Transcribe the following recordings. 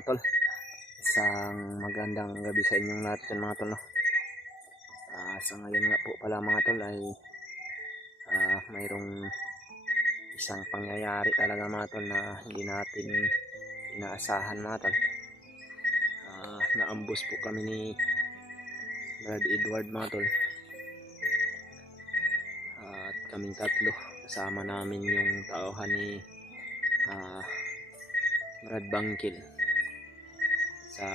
mga tol. Isang magandang gabi sa inyong lahat yan mga tol, no? Sa ngayon nga po pala mga tol ay mayroong isang pangyayari talaga mga tol na hindi natin inaasahan mga tol. Naambos po kami ni Brad Edward mga tol. At kaming tatlo, kasama namin yung tauhan ni Brad Bangkil. Sa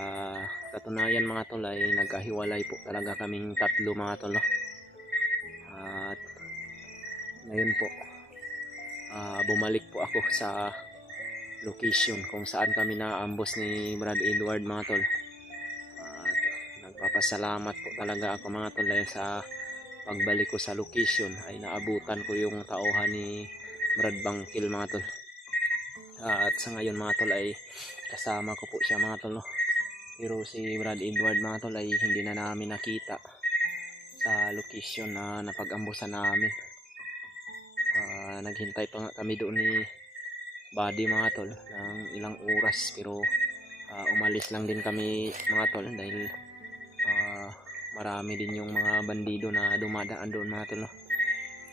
katunayan mga tol ay nagkahiwalay po talaga kaming tatlo mga tol, no? At ngayon po bumalik po ako sa location kung saan kami naambos ni Brad Edward mga tol. At nagpapasalamat po talaga ako mga tol dahil sa pagbalik ko sa location ay naabutan ko yung tauhan ni Brad Bangkil mga tol. At sa ngayon mga tol ay kasama ko po siya mga tol, no? Pero si Brad Edward mga tol ay hindi na namin nakita sa location na napag-ambusan namin. Naghintay pa nga kami doon ni Buddy mga tol ng ilang oras, pero umalis lang din kami mga tol dahil marami din yung mga bandido na dumadaan doon mga tol, no?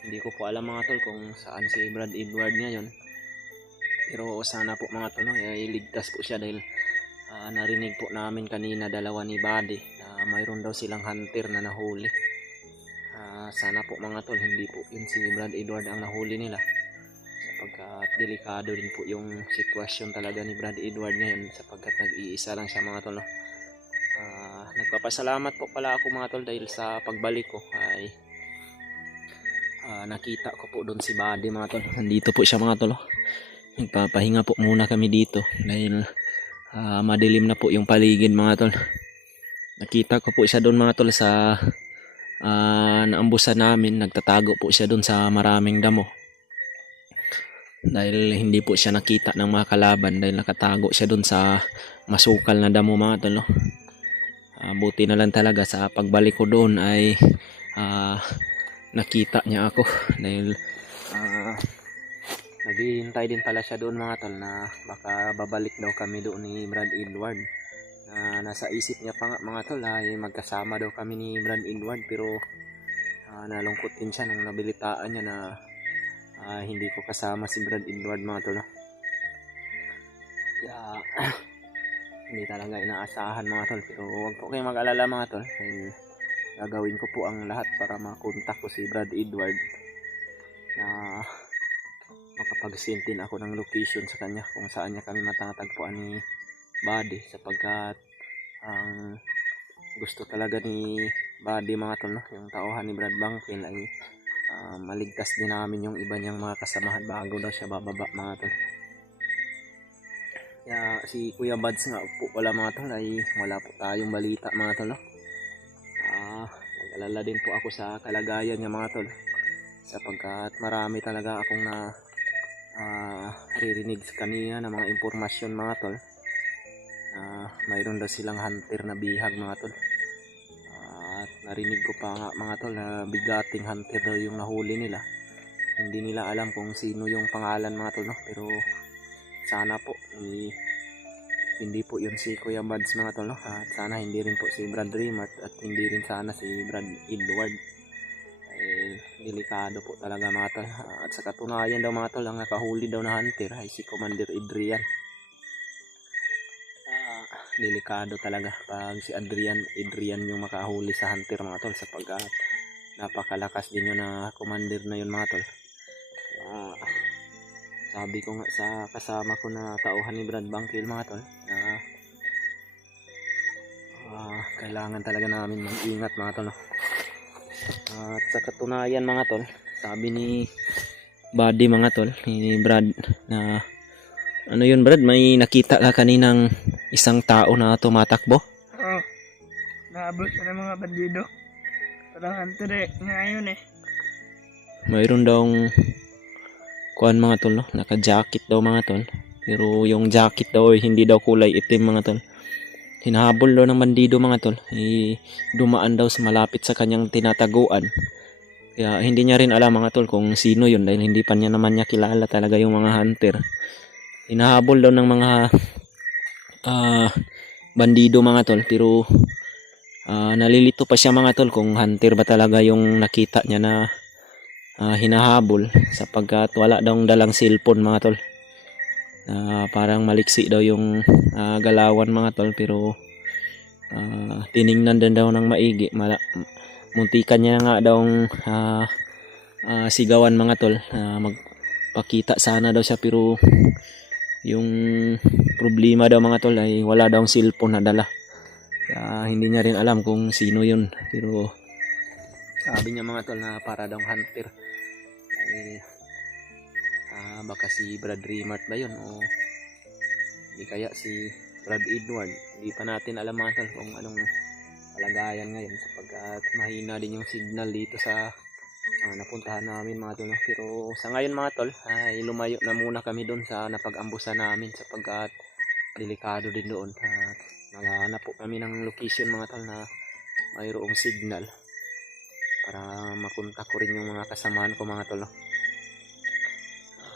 Hindi ko po alam mga tol kung saan si Brad Edward ngayon, pero sana po mga tol, no, ay ligtas po siya dahil narinig po namin kanina dalawa ni Buddy na mayroon daw silang hunter na nahuli. Sana po mga tol hindi po yun si Brad Edward ang nahuli nila, sapagkat delikado din po yung sitwasyon talaga ni Brad Edward ngayon sapagkat nag-iisa lang siya mga tol, no? Nagpapasalamat po pala ako mga tol dahil sa pagbalik ko ay nakita ko po doon si Buddy mga tol. Nandito po siya mga tol, no? Nagpapahinga po muna kami dito dahil madilim na po yung paligid mga tol. Nakita ko po siya doon mga tol sa naambusan namin. Nagtatago po siya doon sa maraming damo dahil hindi po siya nakita ng mga kalaban dahil nakatago siya doon sa masukal na damo mga tol, no? Buti na lang talaga sa pagbalik ko doon ay nakita niya ako dahil naghihintay din pala siya doon mga tol na baka babalik daw kami doon ni Brad Edward. Nasa isip niya pa nga mga tol ay magkasama daw kami ni Brad Edward, pero nalungkot din siya nung nabilitaan niya na hindi ko kasama si Brad Edward mga tol. Hindi talaga inaasahan mga tol, pero huwag po kayong mag-alala mga tol dahil gagawin ko po ang lahat para makontak ko si Brad Edward na makapag-send ako ng location sa kanya kung saan niya kami matatagpuan ni Buddy, sapagkat ang gusto talaga ni Buddy mga tol, no, yung tauhan ni Brad Bangkil ay maligtas din namin yung iba niyang mga kasamahan bago daw siya bababa mga tol. Kaya si Kuya Buds nga po wala mga tol ay wala po tayong balita mga tol, no? Nag-alala din po ako sa kalagayan niya mga tol, sapagkat marami talaga akong ririnig kanina ng mga impormasyon mga tol. Mayroon daw silang hunter na bihag mga tol. At narinig ko pa nga mga tol na bigating hunter daw yung nahuli nila. Hindi nila alam kung sino yung pangalan mga tol, no? Pero sana po hindi po yun si Kuya Buds mga tol, no? At sana hindi rin po si Brad Rimart at hindi rin sana si Brad Edward. Delikado po talaga mga tol. At sa katunayan daw mga tol, ang nakahuli daw na hunter ay si Commander Adrian. Delikado talaga pag si Adrian yung makahuli sa hunter mga tol, sapagkat napakalakas din yun na commander na yun mga tol. Sabi ko nga sa kasama ko na tauhan ni Brad Bangkil mga tol na kailangan talaga namin mag-ingat mga tol, no? At sa katunayan mga tol, sabi ni Buddy mga tol, ni Brad na ano yun Brad, may nakita ka kaninang isang tao na tumatakbo? Oo, naabot siya ng mga bandido. Parang hunter ngayon eh. Mayroon daw kuan mga tol, no? Naka-jacket daw mga tol, pero yung jacket daw hindi daw kulay itim mga tol. Hinahabol daw ng bandido mga tol, dumaan daw sa malapit sa kanyang tinataguan. Kaya hindi niya rin alam mga tol kung sino yun dahil hindi pa niya naman niya kilala talaga yung mga hunter. Hinahabol daw ng mga bandido mga tol, pero nalilito pa siya mga tol kung hunter ba talaga yung nakita niya na hinahabol, sapagkat wala daw dalang cellphone mga tol. Parang maliksi daw yung galawan mga tol, pero tiningnan din daw ng maigi. Muntikan niya nga daw sigawan mga tol, magpakita sana daw siya, pero yung problema daw mga tol ay wala daw cellphone na dala. Hindi niya rin alam kung sino yun, pero sabi niya mga tol na para daw hunter. Baka si Brad Rimart ba yun, o di kaya si Brad Edward. Hindi pa natin alam mga tol kung anong kalagayan ngayon, sapagkat mahina din yung signal dito sa napuntahan namin mga tol. Pero sa ngayon mga tol ay lumayo na muna kami doon sa napag-ambusan namin, sapagkat delikado din doon. Naghahanap po kami ng location mga tol na mayroong signal para makontak ko rin yung mga kasamahan ko mga tol,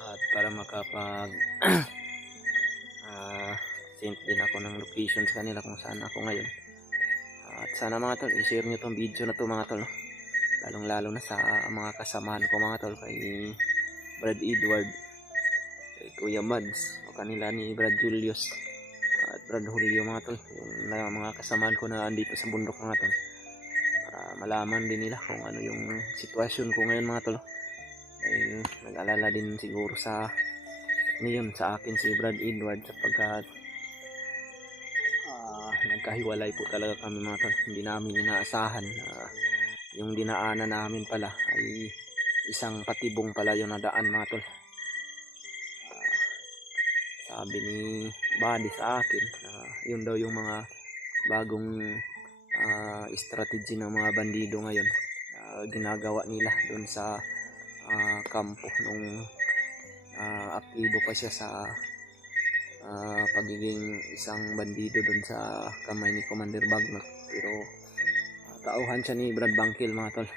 at para makapag send din ako ng location sa kanila kung saan ako ngayon. At sana mga tol i-share nyo tong video na to mga tol, lalong lalo na sa mga kasamahan ko mga tol, kay Brad Edward, kay Kuya Mads, o kanila ni Brad Julius at Brad Julio mga tol, yung mga kasamahan ko na andito sa bundok mga tol, para malaman din nila kung ano yung sitwasyon ko ngayon mga tol. Dahil nag-alala din siguro sa ngayon sa akin si Brad Edward, sapagkat nagkahiwalay po talaga kami mga tol. Hindi namin inaasahan na yung dinaanan namin pala ay isang patibong pala yung nadaan mga tol. Sabi ni Buddy sa akin, yun daw yung mga bagong strategy ng mga bandido ngayon, ginagawa nila doon sa kampo nung aktibo pa siya sa pagiging isang bandido doon sa kamay ni Commander Bagnot. Pero tauhan siya ni Brad Bangkil mga tol.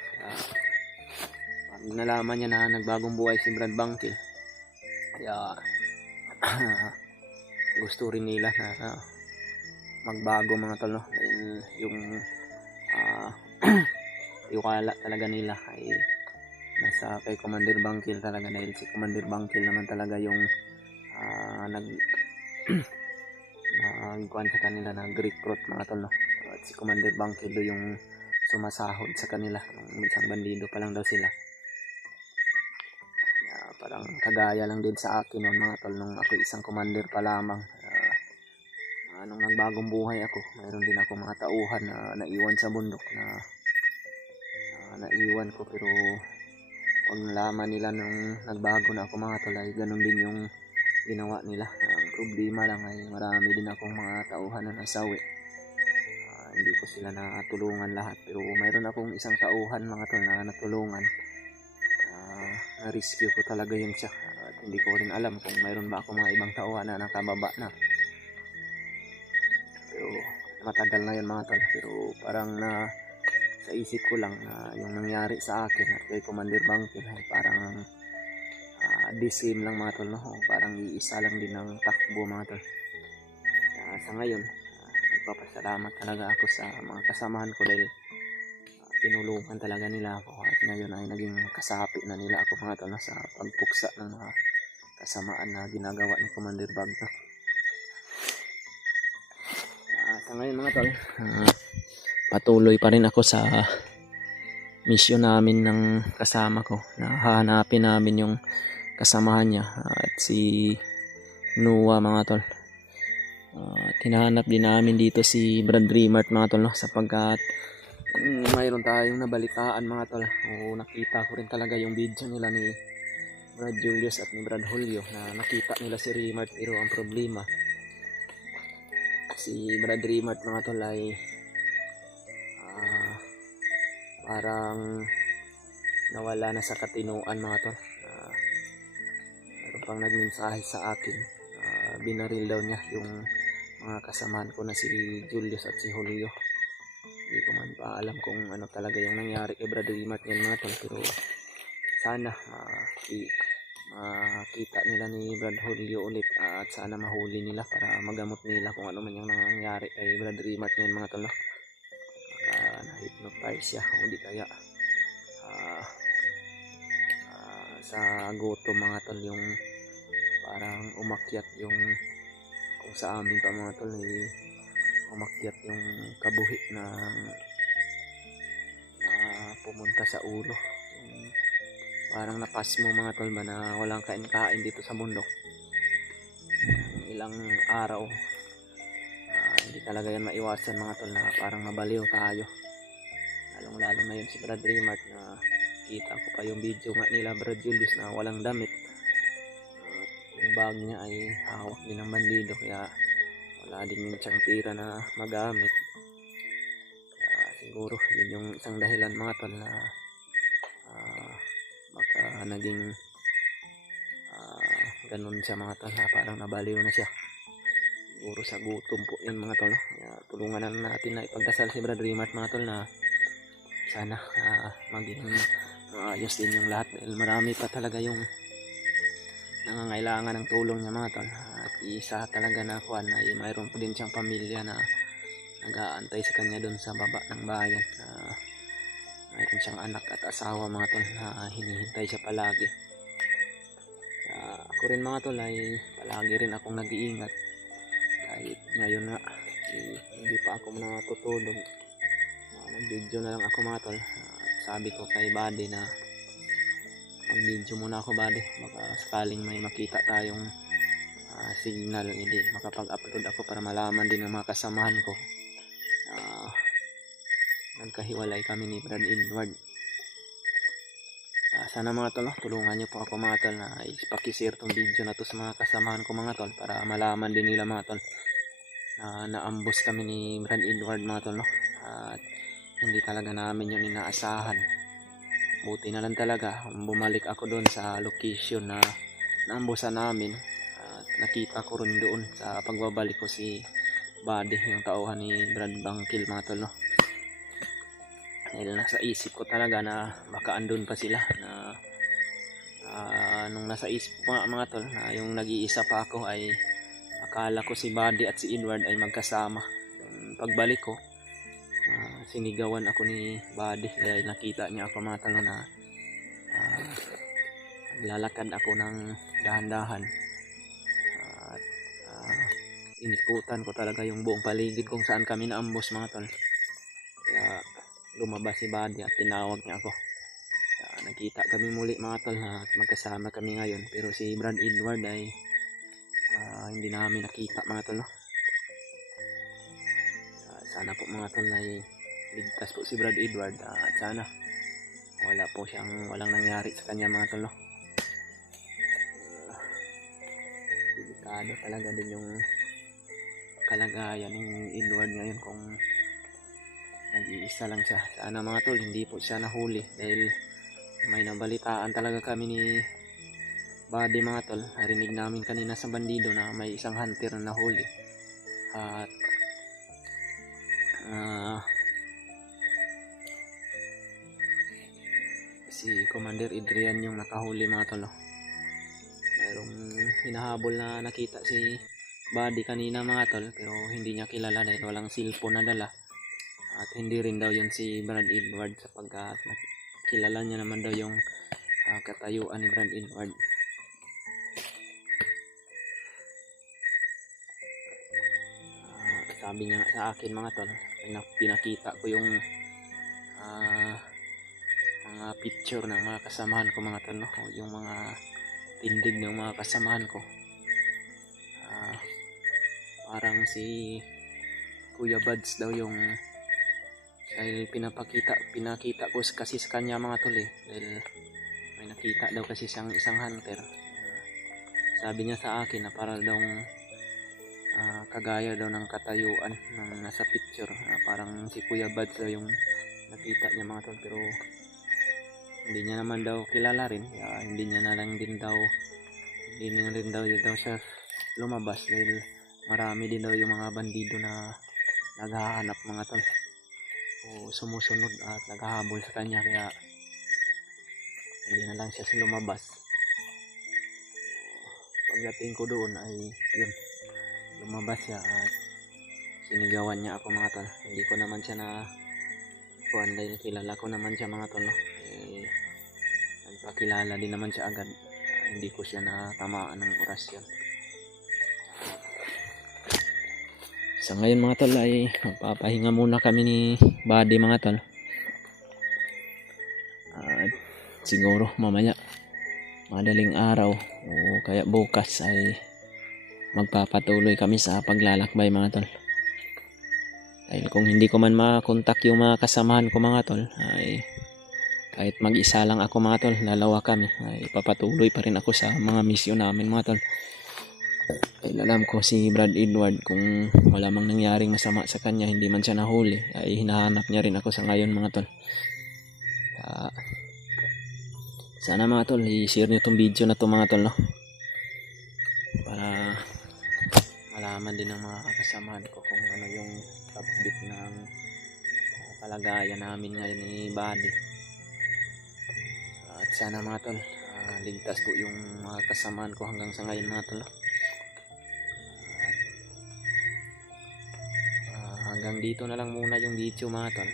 Nalaman niya na nagbagong buhay si Brad Bangkil, kaya gusto rin nila na magbago mga tol, no? Dahil yung yukala talaga nila ay nasa kay Commander Bangkil talaga, dahil si Commander Bangkil naman talaga yung nagkuhan sa kanila, nag-recruit mga tol, no? At si Commander Bangkil yung sumasahod sa kanila nung isang bandido pa lang daw sila. Parang kagaya lang din sa akin noon mga tol, nung ako isang commander pa lamang. Nung nagbagong buhay ako, mayroon din ako mga tauhan na naiwan sa bundok na naiwan ko, pero pag nalaman nila nung nagbago na ako mga tol ay ganun din yung ginawa nila. Ang problema lang ay marami din akong mga tauhan na nasawi. Hindi ko sila natulungan lahat, pero mayroon akong isang tauhan mga tol na natulungan. Na-rescue ko talaga yun siya, at hindi ko rin alam kung mayroon ba ako mga ibang tauhan na nakababa na. Pero matagal na yun mga tol, pero parang sa isip ko lang na yung nangyari sa akin at kay Commander Bangkil ay parang the same lang mga tol, no? Parang iisa lang din ang takbo mga tol. Sa ngayon nagpapasalamat talaga ako sa mga kasamahan ko, dahil tinulungan talaga nila ako, at ngayon ay naging kasapi na nila ako mga tol sa pagpuksa ng mga kasamaan na ginagawa ni Commander Bagnot. Sa ngayon mga tol, patuloy pa rin ako sa mission namin ng kasama ko, na hahanapin namin yung kasamahan niya at si Noah mga tol. Tinahanap din namin dito si Brad Rimart mga tol, no? Sapagkat mayroon tayong nabalitaan mga tol, o nakita ko rin talaga yung video nila ni Brad Julius at ni Brad Julio, na nakita nila si Rimart, pero ang problema si Brad Rimart mga tol ay parang nawala na sa katinuan mga tol. Meron pang nagmensahe sa akin, binaril daw niya yung mga kasamahan ko na si Julius at si Julio. Hindi ko man pa alam kung ano talaga yung nangyari kay Brad Rimart yan mga tol, pero sana makita nila ni Brad Julio ulit at sana mahuli nila para magamot nila kung ano man yung nangyari kay Brad Rimat ngayon mga tol, no? Baka na-hypnotize siya o di kaya sa gutom mga tol, yung parang umakyat yung kung sa amin pa mga tol, umakyat yung kabuhi ng pumunta sa ulo, yung parang napasmo mga tol ba na walang kain-kain dito sa bundok ilang araw. Hindi talaga yan maiwasan mga tol na parang mabaliw tayo, lalong lalo na yun si Brad Rimart na kita ko pa yung video nga nila Brad Julius na walang damit. Yung bag niya ay hawak din ng bandido kaya wala din yung siyang tira na magamit. Siguro yun yung isang dahilan mga tol na baka naging ganun siya mga tol, parang nabaliw na siya. Siguro sa gutom po yun mga tol, no? Kaya tulungan na natin na ipagdasal si Brad Rimart mga tol na sana maging ayos din yung lahat dahil marami pa talaga yung nangangailangan ng tulong niya mga tol. At isa talaga na kuan ay mayroon po din siyang pamilya na nag-aantay sa kanya doon sa baba ng bayan. Mayroon siyang anak at asawa mga tol na hinihintay siya palagi. Ako rin mga tol ay palagi rin akong nag-iingat kahit ngayon nga hindi pa ako natutulog. Nag-video na lang ako mga tol. Sabi ko kay Buddy na mag-video muna ako Buddy, baka sakaling may makita tayong signal hindi makapag-upload ako para malaman din ng mga kasamahan ko nagkahiwalay kami ni Brad Edward. Sana mga tol, tulungan nyo po ako mga tol na ipakishare tong video na to sa mga kasamahan ko mga tol para malaman din nila mga tol na naambos kami ni Brad Edward mga tol, no? At hindi talaga namin yun inaasahan. Buti na lang talaga bumalik ako doon sa location na naambusan namin at nakita ko rin doon sa pagbabalik ko si Buddy, yung tauhan ni Brad Bangkil mga tol, no? Dahil nasa isip ko talaga na baka andun pa sila na nung nasa isip ko mga tol na yung nag-iisa pa ako ay akala ko si Buddy at si Edward ay magkasama. Yung pagbalik ko sinigawan ako ni Buddy dahil nakita niya ako mga tol na naglalakad ako ng dahan-dahan at inikutan ko talaga yung buong paligid kung saan kami naambos mga tol. Kaya lumabas si Buddy at tinawag niya ako. Nakita kami muli mga tol at magkasama kami ngayon, pero si Brad Edward ay hindi namin nakita mga tol, no? Sana po mga tol ay ligtas po si Brad Edward at sana walang nangyari sa kanya mga tol, no? Delikado talaga din yung kalagayan ni Edward ngayon kung nag-iisa lang siya. Sana mga tol hindi po siya nahuli dahil may nabalitaan talaga kami ni Buddy mga tol. Narinig namin kanina sa bandido na may isang hunter na nahuli at si Commander Adrian yung nakahuli mga tol, no? Mayroong hinahabol na nakita si Buddy kanina mga tol pero hindi niya kilala dahil walang cellphone na dala. At hindi rin daw yun si Brad Edward sapagkat kilala niya naman daw yung katayuan ni Brad Edward. Sabi niya sa akin mga tol, pinakita ko yung mga picture ng mga kasamahan ko mga tol, no? Yung mga tindig ng mga kasamahan ko. Parang si Kuya Buds daw yung dahil pinakita ko kasi sa kanya mga tol dahil may nakita daw kasi siyang isang hunter. Sabi niya sa akin na para daw kagaya daw ng katayuan ng nasa picture, parang si Kuya Buds daw yung nakita niya mga tol pero hindi niya naman daw kilala rin. Hindi na rin daw siya lumabas dahil marami din daw yung mga bandido na naghahanap mga tol o sumusunod at naghahabol sa kanya kaya hindi na lang siya lumabas. pagdating ko doon ay yun, lumabas siya at sinigawan niya ako mga tol. Hindi ko naman siya na kuhan dahil kilala ko naman siya mga tol, no? Nagpakilala din naman siya agad. Hindi ko siya natamaan ng orasyon. Sa ngayon mga tol ay magpapahinga muna kami ni Buddy mga tol. At siguro mamaya madaling araw o kaya bukas ay magpapatuloy kami sa paglalakbay mga tol. Dahil kung hindi ko man makontak yung mga kasamahan ko mga tol ay kahit mag-isa lang ako mga tol, lalawa kami, ay papatuloy pa rin ako sa mga misyon namin mga tol. Dahil alam ko si Brad Edward, kung wala mang nangyaring masama sa kanya, hindi man siya nahuli, ay hinahanap niya rin ako sa ngayon mga tol. Sana mga tol, i-share nyo itong video na to mga tol, no? Para malaman din ng mga kasamahan ko kung ano yung update ng kalagayan namin ngayon ni Buddy. At sana mga tol, ligtas po yung mga kasamahan ko hanggang sa ngayon mga tol. Hanggang dito na lang muna yung video mga tol.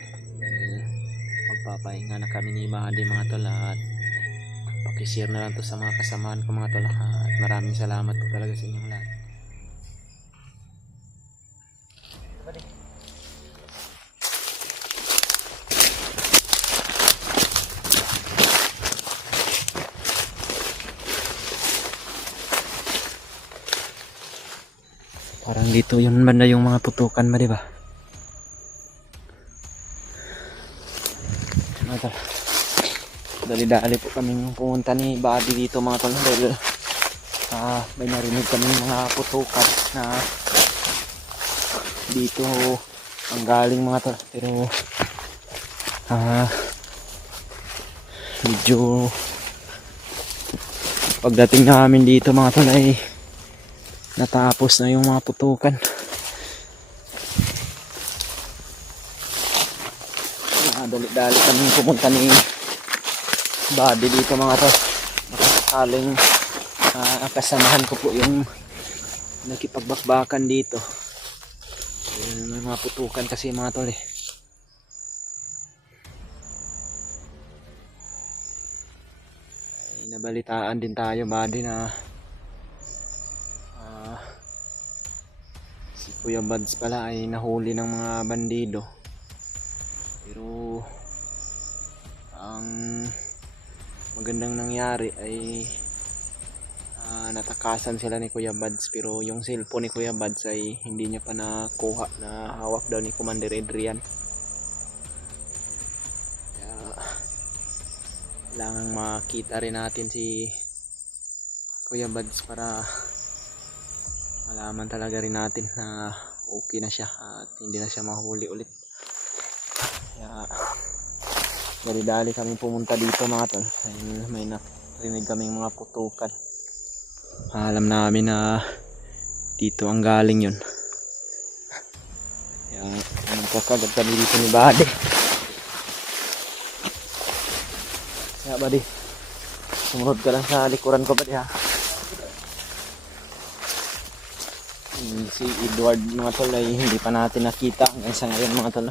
Magpapahinga na kami ni Buddy mga tol, at pakishare na lang to sa mga kasamahan ko mga tol. At maraming salamat po talaga sa inyong lahat. Parang dito yun banda yung mga putukan ba, di ba? Mga tol, dali-dali po kaming pumunta ni Buddy dito mga tol, dahil may narinig kami mga putukan na dito ang galing mga tol. Pero medyo pagdating namin dito mga tol ay natapos na yung mga putukan. Dali-dali kami pumunta ni Buddy dito mga tol. Nakasakaling kasamahan ko po yung nakipagbakbakan dito. May mga putukan kasi mga tol eh. Ay, nabalitaan din tayo Buddy na si Kuya Buds pala ay nahuli ng mga bandido. Pero ang magandang nangyari ay natakasan sila ni Kuya Buds, pero yung cellphone ni Kuya Buds ay hindi niya pa nakuha, na hawak daw ni Commander Adrian. Kaya kailangan makita rin natin si Kuya Buds para malaman talaga rin natin na okay na siya at hindi na siya mahuli ulit. Kaya dali-dali kami pumunta dito mga tol. May narinig kaming mga putukan. Alam namin na dito ang galing yun. Kaya nagkakagat kami dito ni Buddy. Kaya Buddy, sumunod ka lang sa likuran ko Buddy ha. Si Edward mga tol ay hindi pa natin nakita hanggang sa ngayon mga tol.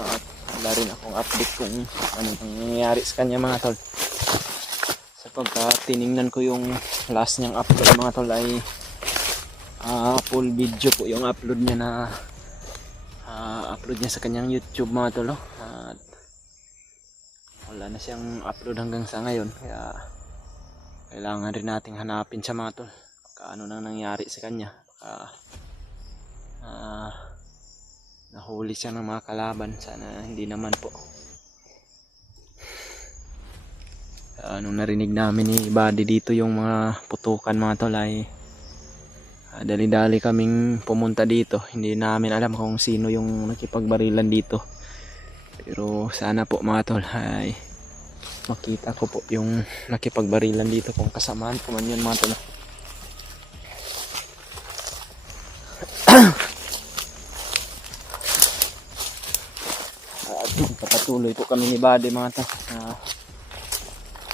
At wala rin akong update kung ano nangyayari sa kanya mga tol. Sapagkat tiningnan ko yung last niyang upload mga tol ay full video po yung upload niya na upload niya sa kanyang YouTube mga tol. At wala na siyang upload hanggang sa ngayon. Kaya kailangan rin nating hanapin siya mga tol. Ano nang nangyari sa kanya. Nahuli siya ng mga kalaban. Sana hindi naman po. Nung narinig namin ni Buddy dito yung mga putukan mga tol ay dali-dali kaming pumunta dito. Hindi namin alam kung sino yung nakipagbarilan dito. Pero sana po mga tol ay makita ko po yung nakipagbarilan dito, kung kasamaan ko man yun mga tol. Patuloy po kami ni Buddy mga tol.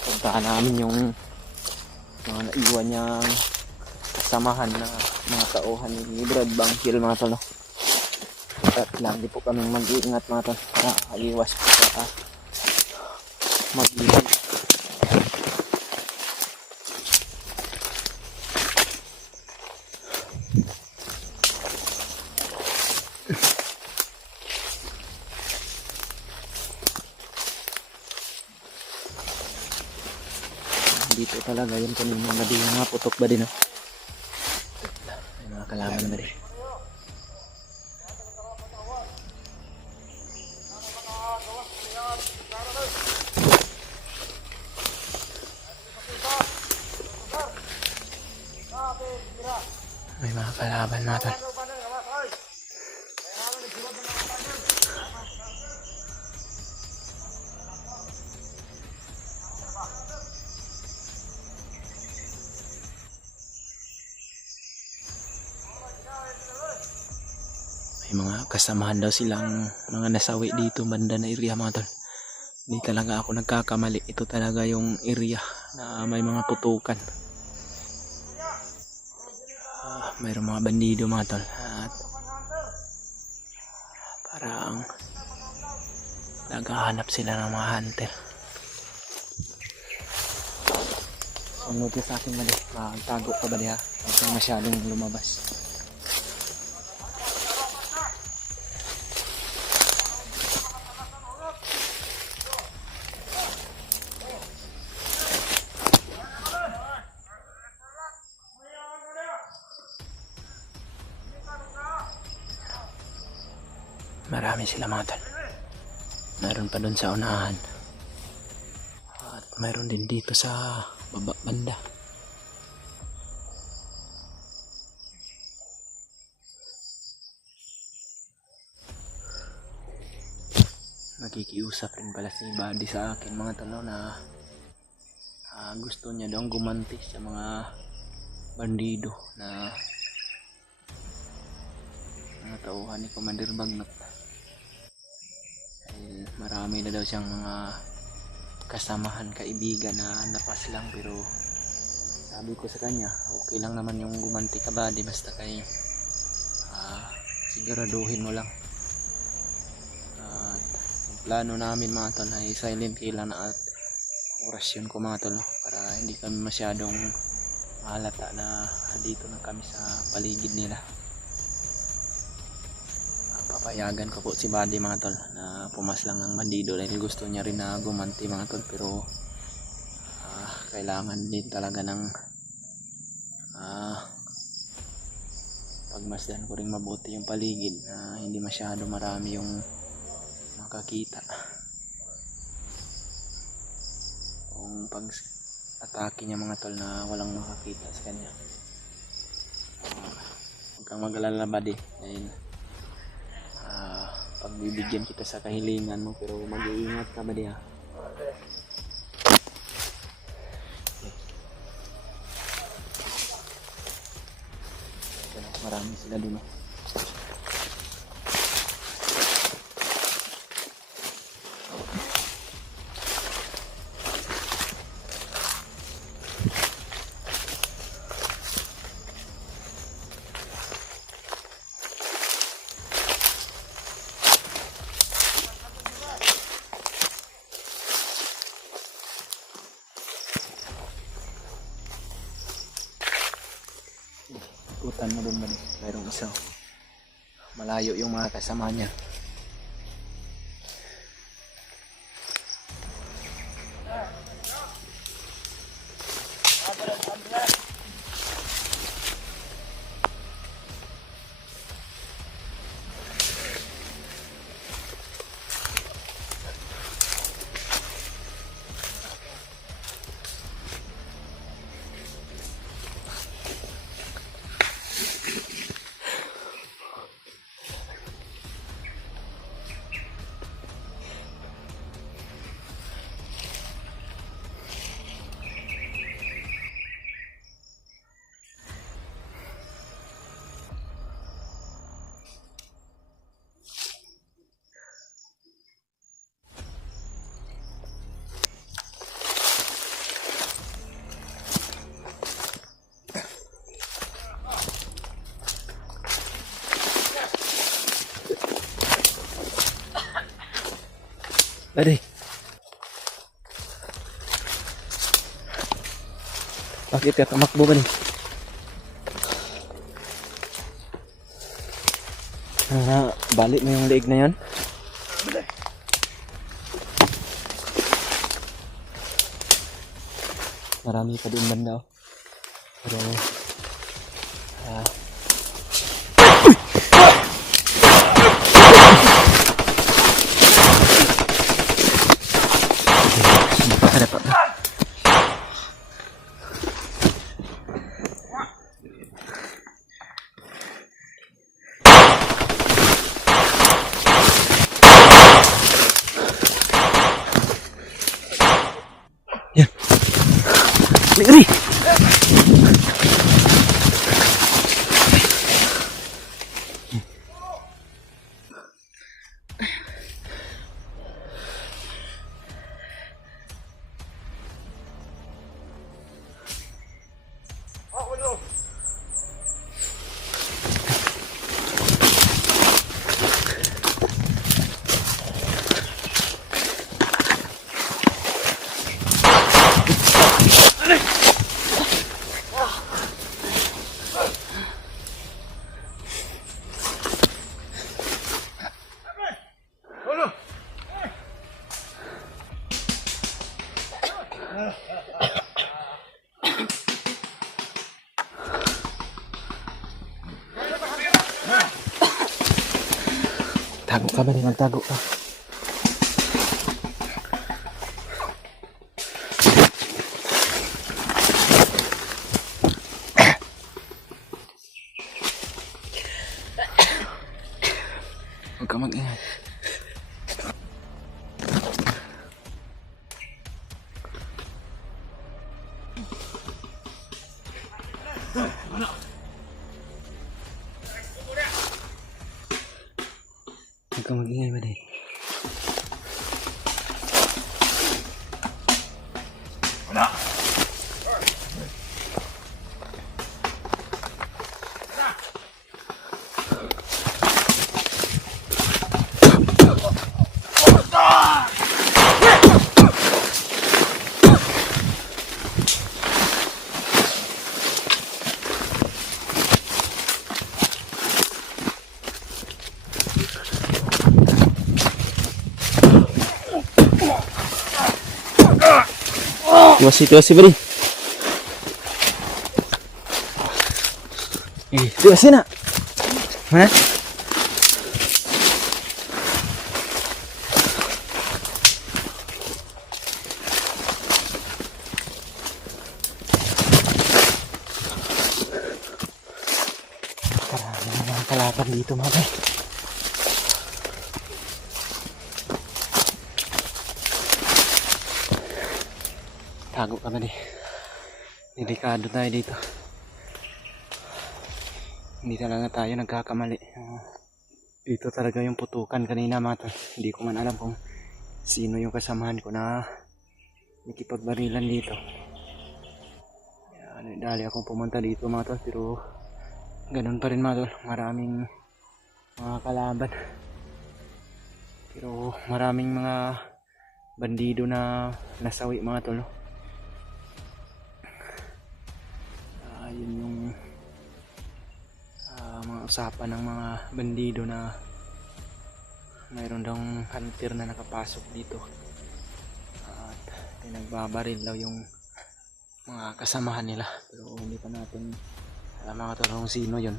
Puntahan namin yung mga naiwan niyang kasamahan na mga tauhan ni Brad Bangkil mga tol, no? At lagi po kami mag-iingat mga tol para iwas po sa mag-iwan. Dito talaga yun kanina na di mga putok ba din, no? May mga kalaban ba din. May mga kalaban mga tol. May mga kasamahan daw silang mga nasawi dito banda na area mga tol. Hindi talaga ako nagkakamali. Ito talaga yung area na may mga putukan. Mayroong mga bandido mga tol. At parang naghahanap sila ng mga hunter. Sunod ka sa akin mali. Magtago ka ba diha? Huwag kang masyadong lumabas. Marami sila mga tol. Meron pa doon sa unahan. At meron din dito sa baba banda. Nakikiusap rin pala si Buddy sa akin mga tol na gusto niya daw gumanti sa mga bandido na mga tauhan ni Commander Bagnot. Marami na daw siyang mga kasamahan, kaibigan na napas lang, pero sabi ko sa kanya okay lang naman yung gumanti ka Buddy, basta kay siguraduhin mo lang. At yung plano namin mga tol ay silent kill na at orasyon ko mga tol, para hindi kami masyadong mahalata na dito na kami sa paligid nila. Papayagan ko po si Buddy mga tol na pumas lang ng bandido dahil gusto niya rin na gumanti mga tol, pero kailangan din talaga ng pagmasdan ko rin mabuti yung paligid na hindi masyado marami yung makakita. Kung pag atake niya mga tol na walang makakita sa kanya, huwag kang mag-alala Buddy dahil pagbibigyan kita sa kahilingan mo, pero mag-iingat ka ba diya? Marami sila dun. Ikutan mo dun ba? Mayroong isa. Malayo yung mga kasama niya. Buddy. Bakit ka tumakbo ba ni? Balik mo yung leeg na yan. Marami pa din banda oh. Pero ada pak. Ya. Ngeri. Tago ka ba? Magtago ka. Huwag ka mag-ingat. Huwag ka mag-ingay ba din? Tiwasi beri. Tiwasi nak. Mana? Marami mga kalaban dito mga bay. Tago ka ba di? Delikado tayo dito. Hindi talaga tayo nagkakamali. Dito talaga yung putukan kanina mga tol. Hindi ko man alam kung sino yung kasamahan ko na nakipagbarilan dito. Dali akong pumunta dito mga tol. Pero ganun pa rin mga tol. Maraming mga kalaban. Pero maraming mga bandido na nasawi mga tol. Yun yung mga usapan ng mga bandido na mayroon daw hunter na nakapasok dito at pinagbabaril daw yung mga kasamahan nila, pero hindi pa natin alam mga tol kung sino yun.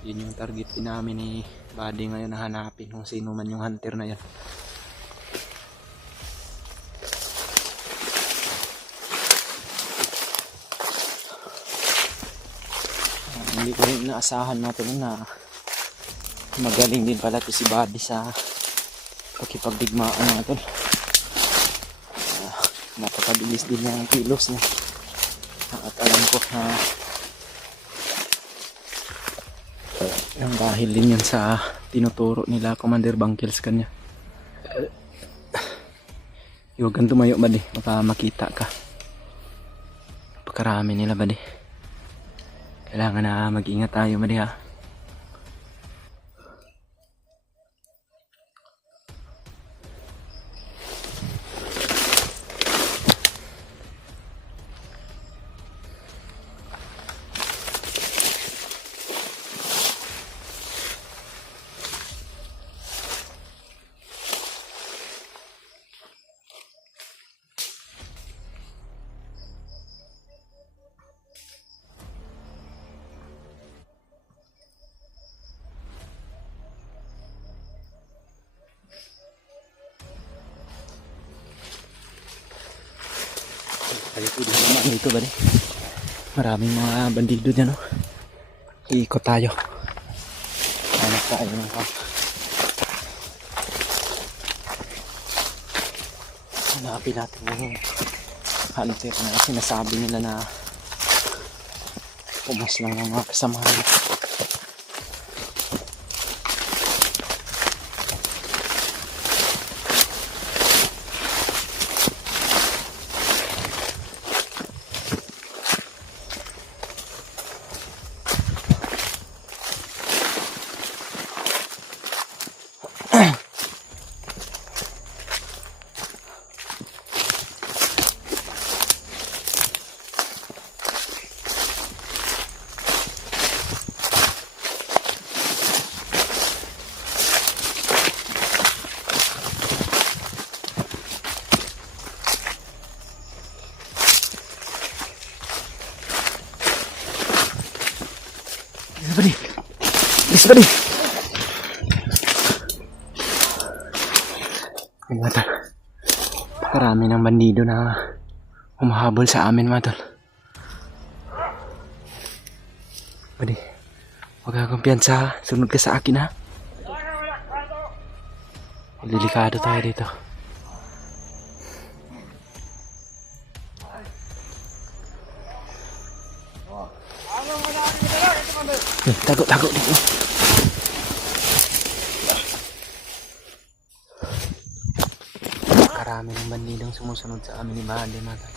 Yun yung target din namin ni Buddy ngayon, na hanapin kung sino man yung hunter na yun. Hindi ko rin naasahan natin na magaling din pala si Buddy sa pakipagdigmaan natin. Napakabilis din yung kilos niya. At alam ko na yung dahil din yan sa tinuturo nila Commander Bangkel sa kanya. Huwag kang tumayo Buddy, baka makita ka. Pakarami nila Buddy. Kailangan na mag-ingat tayo Buddy ha. Likod naman dito ba rin? Maraming mga bandido dyan, no? Iikot tayo. Hanap tayo ng hanapin natin yung hunter na sinasabi nila na pumas lang ng mga kasamahan. Bisa ba di? Mga tol, marami ng bandido na humahabol sa amin mga tol. Pwede, huwag kang kumpiyansa, sunod ka sa akin ha. Delikado tayo dito. Tago dito. Karami ng bandidong sumusunod sa amin ni Bahandi mga tol.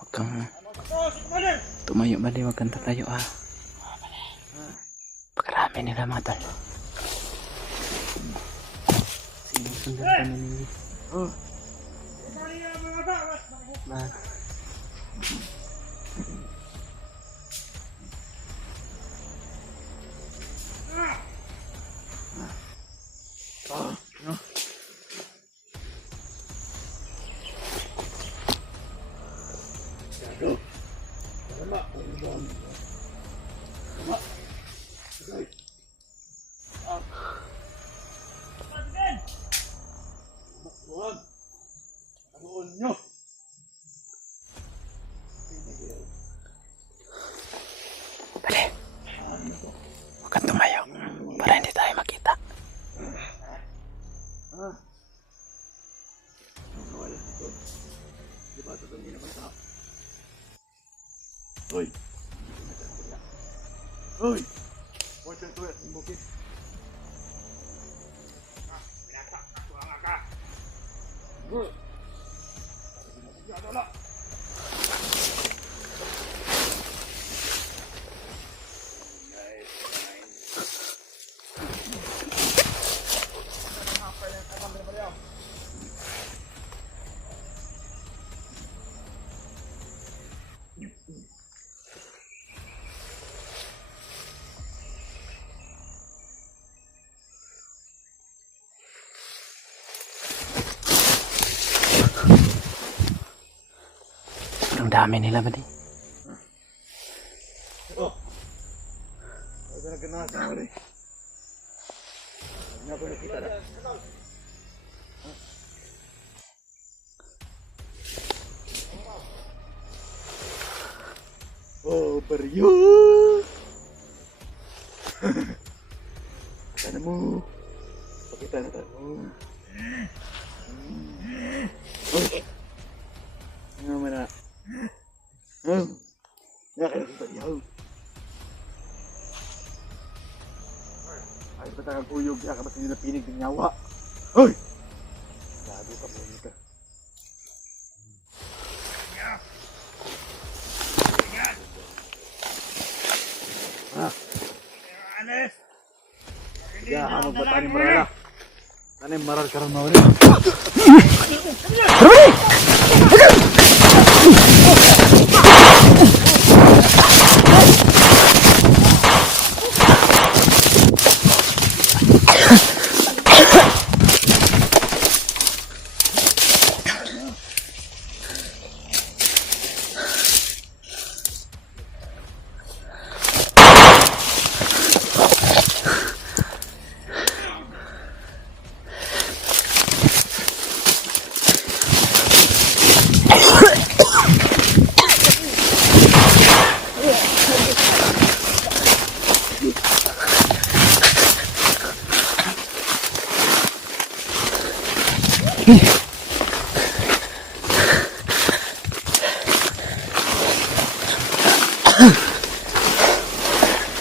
Huwag kang tumayo ba di, huwag kang tatayo ah. Pagkarami nila mga tol. Sinusundan ka na nila. Pwede, huwag kang tumayo para hindi tayo makita. Hoy! Hoy! Huwag kang tuwa sa bukid. Pinatak ako ang aka. Hoy! Ang dami nila ba di? Oh! Huwag ka na ganasa ako rin. Huwag na ako nakita na. Oh, baryo! Pakita na mo! Pakita na tayo mo! Oh! Nga man na! Nakakita niyo! Ay, ba't ang kuyog? Yaka ba't hindi napinig ng nyawa? Hoy! Gago ka mo nito. Ya, hamag ba tanim marala? Tanim maral karon mawala.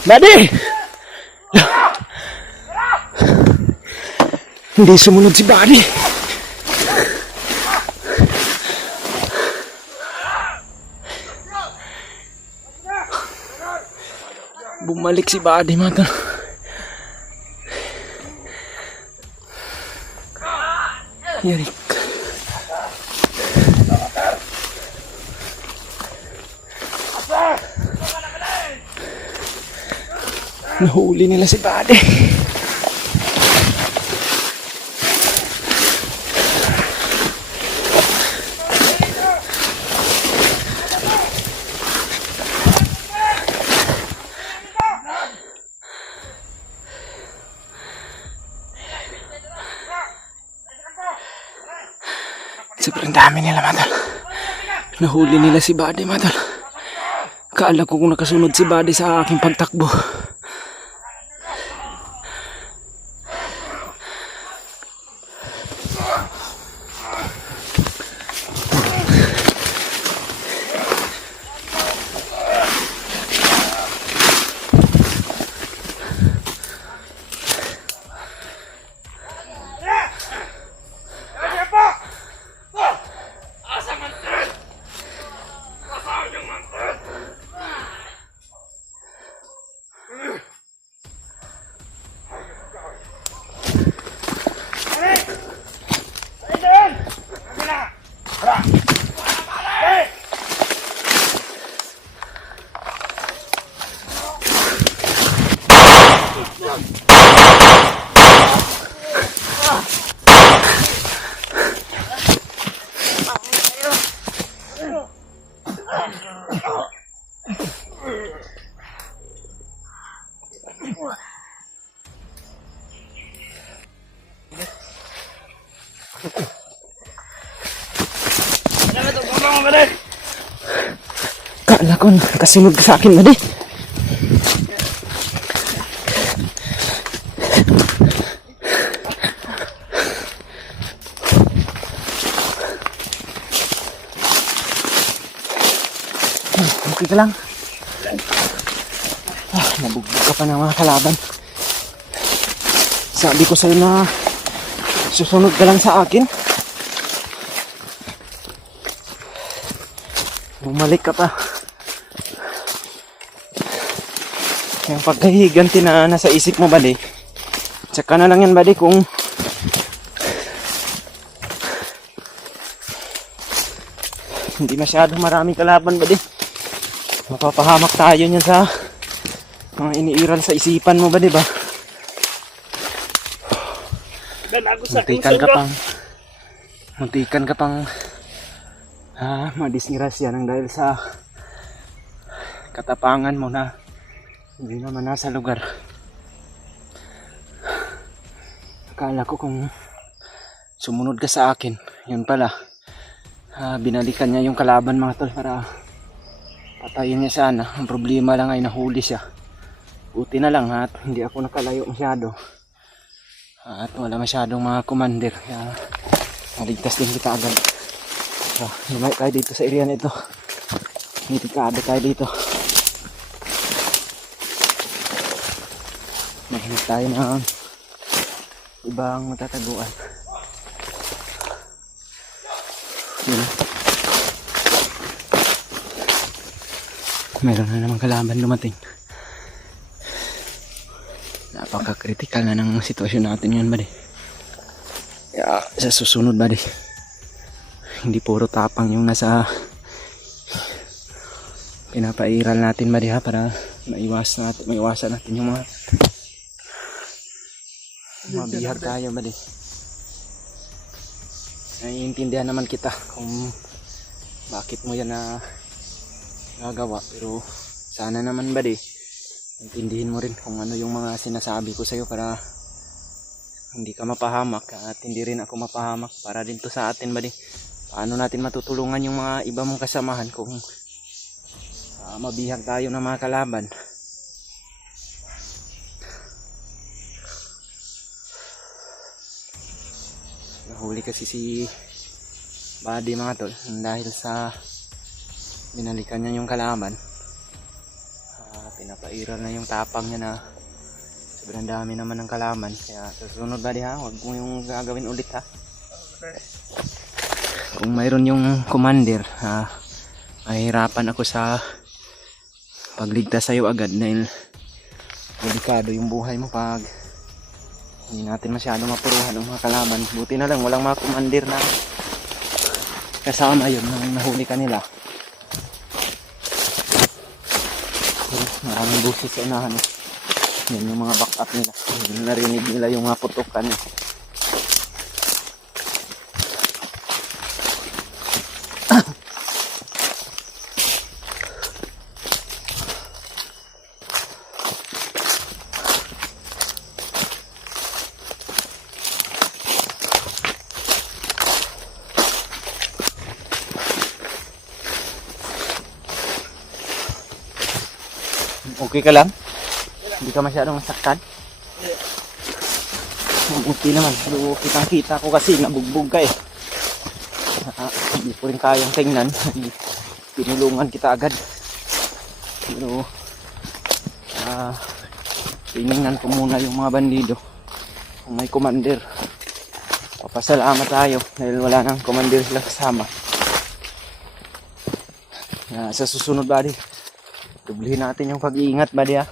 Buddy! Hindi sumunod si Buddy. Bumalik si Buddy, mga tol. Yarik. Nahuli nila si Buddy. Sobrang dami nila, madal. Nahuli nila si Buddy, madal. Kaala ko kung nakasunod si Buddy sa aking pagtakbo. Kaala ko kasunod ka sa akin, Buddy. Okay ka lang? Nabugbog ka pa ng mga kalaban. Sabi ko sa'yo na susunod ka lang sa akin. Bumalik ka pa. Yung pagkahiganti na nasa isip mo, Buddy, tsaka na lang yan, Buddy, kung hindi masyado maraming kalaban, Buddy. Mapapahamak tayo niyan sa mga iniiral sa isipan mo, Buddy, ba? Muntikan ka pang madisgrasya nang dahil sa katapangan mo na hindi naman nasa lugar. Akala ko kung sumunod ka sa akin, yun pala, binalikan niya yung kalaban, mga tol, para patayin niya sana. Ang problema lang ay nahuli siya. Buti na lang at hindi ako nakalayo masyado at wala masyadong mga commander, kaya naligtas din kita agad. So, lumay tayo dito sa area na ito. Nitikado tayo dito. Maghanap tayo ng ibang matataguan. Yun. Meron na naman kalaban dumating. Napaka-critical na ng sitwasyon natin yun, Buddy. Kaya sa susunod, Buddy, hindi puro tapang yung nasa pinapairal natin, Buddy, ha, para maiwasan natin yung mga mabihag tayo, Buddy. Naiintindihan naman kita kung bakit mo yan na nagawa, pero sana naman, Buddy, intindihin mo rin kung ano yung mga sinasabi ko sa'yo para hindi ka mapahamak at hindi rin ako mapahamak. Para din to sa atin, Buddy. Paano natin matutulungan yung mga iba mong kasamahan kung mabihag tayo ng mga kalaban. Nahuli kasi si Buddy mga tol dahil sa binalikan niya yung kalaban. Pinapairal na yung tapang niya na sobrang dami naman ng kalaban. Kaya susunod Buddy ha, huwag mo yung gagawin ulit ha. Kung mayroon yung commander, mahirapan ako sa pagligtas sa'yo agad dahil delikado yung buhay mo pag hindi natin masyado mapuruhan ng mga kalaban. Buti na lang walang mga commander na kasama yun nang nahuli ka nila. Maraming busis sa unahan. Yan yung mga backup nila. Narinig nila yung mga putukan. Okay ka lang? Hindi ka masyadong masaktan? Mabuti naman. Pero kitang kita ko kasi nabugbog ka eh. Hindi ko rin kayang tingnan. Tinulungan kita agad. Pero tinignan ko muna yung mga bandido. Kung may commander, papasalamat tayo dahil wala nang commander sila kasama. Sa susunod Buddy, tublihin natin yung pag-iingat Buddy ha.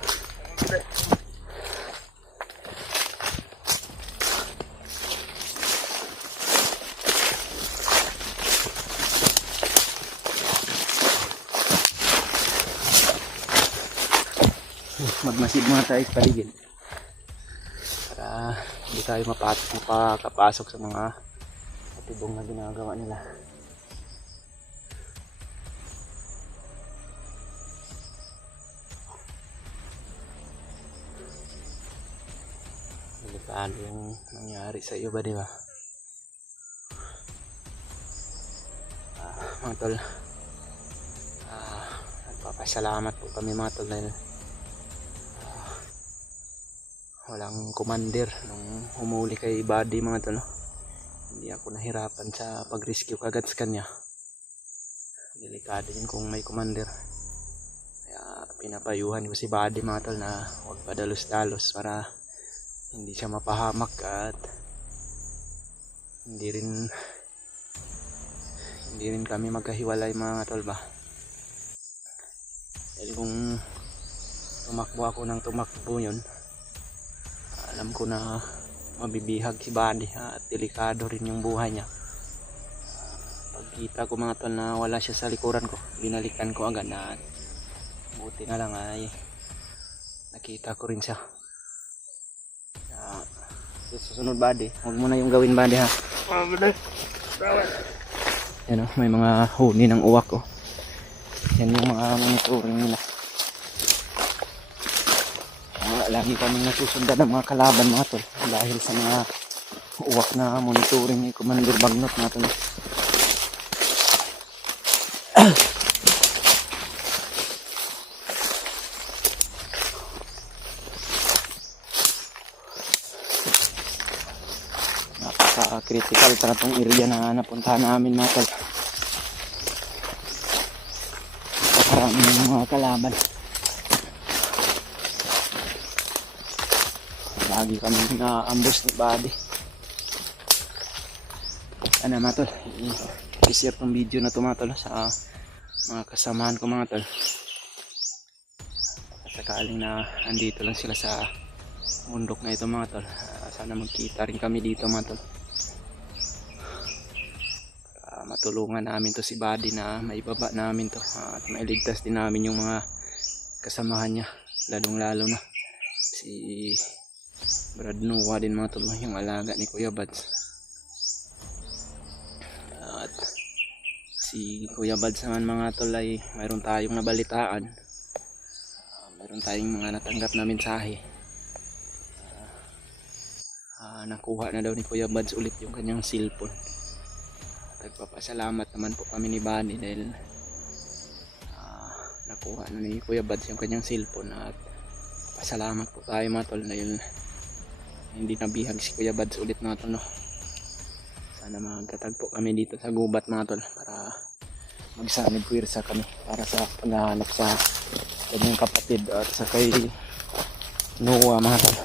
Magmasid muna tayo sa paligid para hindi tayo makapasok sa mga patibong na ginagawa nila. Delikado yung nangyari sa iyo ba, di ba? Mga tol, nagpapasalamat po kami mga tol dahil walang commander nung humuli kay Buddy mga tol. Hindi ako nahirapan sa pag-rescue kagad sa kanya. Delikado yun kung may commander. Kaya pinapayuhan ko si Buddy mga tol na huwag padalos-dalos para hindi siya mapahamak at hindi rin kami magkahiwalay mga tol ba. Dahil kung tumakbo ako ng tumakbo yun, alam ko na mabibihag si Buddy at delikado rin yung buhay niya. Pagkita ko mga tol na wala siya sa likuran ko, binalikan ko agad na buti na lang ay nakita ko rin siya. Susunod Buddy, huwag mo na yung gawin Buddy ha. Yan o, may mga huni ng uwak o. Yan yung mga monitoring nila. Lagi kaming nasusundan ng mga kalaban mga tol dahil sa mga uwak na monitoring ni Commander Bagnot mga tol. Napaka-critical para itong area na napuntahan namin mga tol. Napakarami ng mga kalaban. Lagi kami na-ambush ni Buddy. Ano mga tol, i-share tong video na ito mga tol sa mga kasamahan ko mga tol. Sakaling na andito lang sila sa bundok na ito mga tol, sana magkita rin kami dito mga tol. Matulungan namin to si Buddy na maibaba namin to at mailigtas din namin yung mga kasamahan niya, lalong lalo na si Brad Noah din mga tol, yung alaga ni Kuya Bads. At si Kuya Bads naman mga tol ay mayroon tayong nabalitaan, mayroon tayong mga natanggap na mensahe. Nakuha na daw ni Kuya Bads ulit yung kanyang cellphone. Nagpapasalamat naman po kami ni Buddy dahil nakuha na ni Kuya Bads yung kanyang cellphone at pasalamat po tayo mga tol dahil hindi nabihag si Kuya Bads ulit mga tol no. Sana magkatagpo kami dito sa gubat mga tol para magsanib puwersa kami para sa paghahanap sa kanyang kapatid at sa kay Noah mga tol.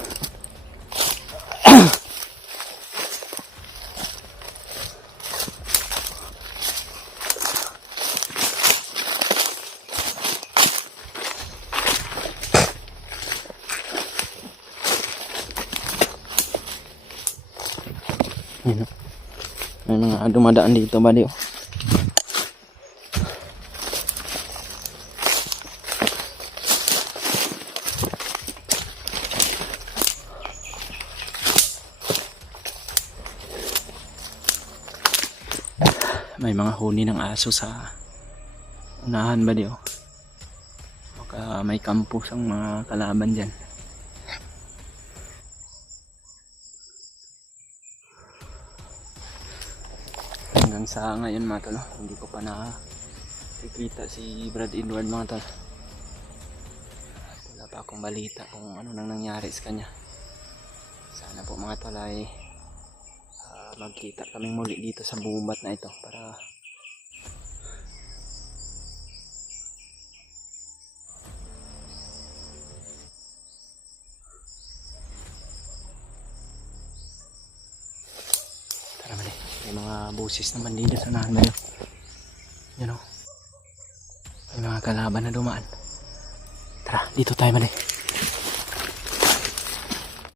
Yun, may mga dumadaan dito ba di? May mga huni ng aso sa unahan ba di? Baka may kampus ang mga kalaban dyan. Hanggang sa ngayon mga tol, hindi ko pa nakikita si Brad Edward mga tol. Wala pa akong balita kung ano nang nangyari sa kanya. Sana po mga tol ay magkita kaming muli dito sa bubat na ito para tara mali. May mga busis naman dito sa nahan na yun. Yun o. May mga kalaban na dumaan. Tara, dito tayo mali.